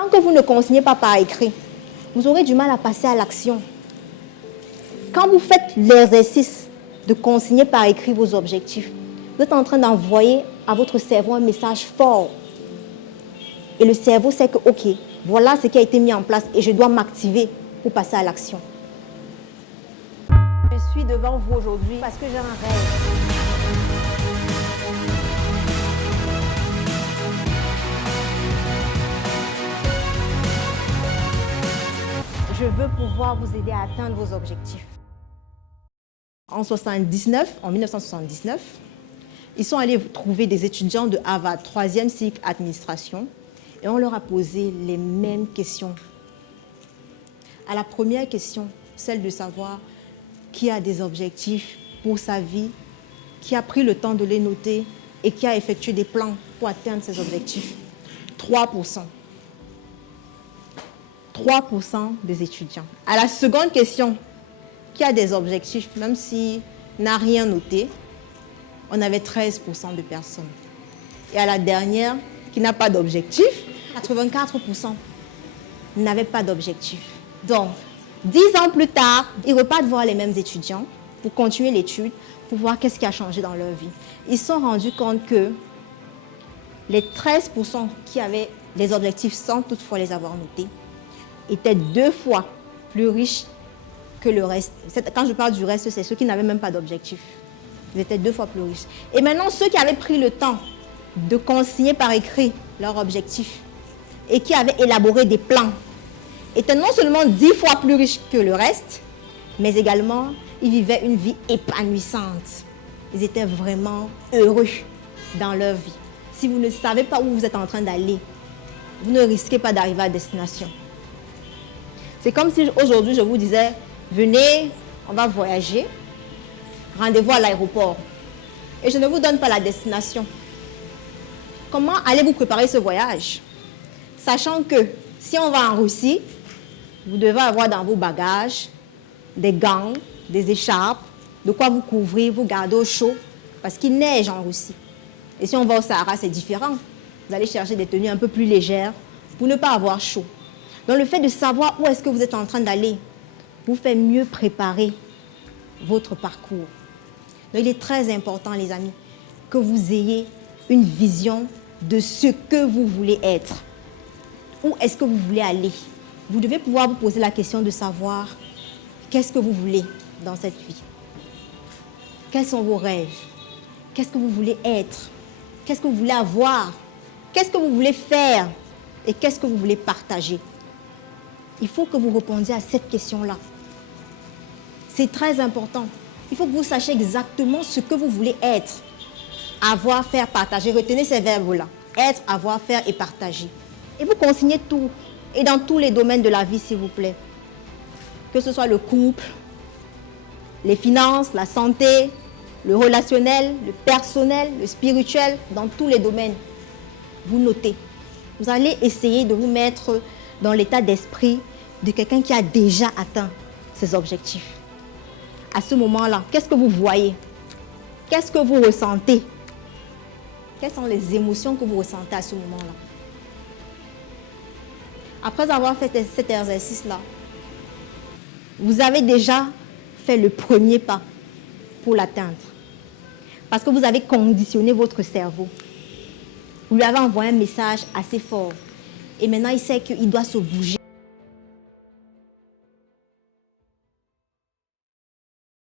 Tant que vous ne consignez pas par écrit, vous aurez du mal à passer à l'action. Quand vous faites l'exercice de consigner par écrit vos objectifs, vous êtes en train d'envoyer à votre cerveau un message fort. Et le cerveau sait que, ok, voilà ce qui a été mis en place et je dois m'activer pour passer à l'action. Je suis devant vous aujourd'hui parce que j'ai un rêve. Je veux pouvoir vous aider à atteindre vos objectifs. En 1979, ils sont allés trouver des étudiants de Harvard, 3e cycle administration, et on leur a posé les mêmes questions. À la première question, celle de savoir qui a des objectifs pour sa vie, qui a pris le temps de les noter et qui a effectué des plans pour atteindre ses objectifs. 3%. 3% des étudiants. À la seconde question, qui a des objectifs, même s'il n'a rien noté, on avait 13% de personnes. Et à la dernière, qui n'a pas d'objectif, 84% n'avaient pas d'objectif. Donc, 10 ans plus tard, ils repartent voir les mêmes étudiants pour continuer l'étude, pour voir qu'est-ce qui a changé dans leur vie. Ils se sont rendus compte que les 13% qui avaient les objectifs sans toutefois les avoir notés étaient 2 fois plus riches que le reste. Quand je parle du reste, c'est ceux qui n'avaient même pas d'objectif. Ils étaient 2 fois plus riches. Et maintenant, ceux qui avaient pris le temps de consigner par écrit leurs objectifs et qui avaient élaboré des plans étaient non seulement 10 fois plus riches que le reste, mais également, ils vivaient une vie épanouissante. Ils étaient vraiment heureux dans leur vie. Si vous ne savez pas où vous êtes en train d'aller, vous ne risquez pas d'arriver à destination. C'est comme si aujourd'hui je vous disais, venez, on va voyager, rendez-vous à l'aéroport. Et je ne vous donne pas la destination. Comment allez-vous préparer ce voyage? Sachant que si on va en Russie, vous devez avoir dans vos bagages des gants, des écharpes, de quoi vous couvrir, vous garder au chaud, parce qu'il neige en Russie. Et si on va au Sahara, c'est différent. Vous allez chercher des tenues un peu plus légères pour ne pas avoir chaud. Donc le fait de savoir où est-ce que vous êtes en train d'aller vous fait mieux préparer votre parcours. Donc il est très important, les amis, que vous ayez une vision de ce que vous voulez être. Où est-ce que vous voulez aller? Vous devez pouvoir vous poser la question de savoir qu'est-ce que vous voulez dans cette vie. Quels sont vos rêves? Qu'est-ce que vous voulez être? Qu'est-ce que vous voulez avoir? Qu'est-ce que vous voulez faire? Et qu'est-ce que vous voulez partager? Il faut que vous répondiez à cette question-là. C'est très important. Il faut que vous sachiez exactement ce que vous voulez être. Avoir, faire, partager. Retenez ces verbes-là. Être, avoir, faire et partager. Et vous consignez tout. Et dans tous les domaines de la vie, s'il vous plaît. Que ce soit le couple, les finances, la santé, le relationnel, le personnel, le spirituel, dans tous les domaines. Vous notez. Vous allez essayer de vous mettre dans l'état d'esprit de quelqu'un qui a déjà atteint ses objectifs. À ce moment-là, qu'est-ce que vous voyez? Qu'est-ce que vous ressentez? Quelles sont les émotions que vous ressentez à ce moment-là? Après avoir fait cet exercice-là, vous avez déjà fait le premier pas pour l'atteindre. Parce que vous avez conditionné votre cerveau. Vous lui avez envoyé un message assez fort. Et maintenant, il sait qu'il doit se bouger.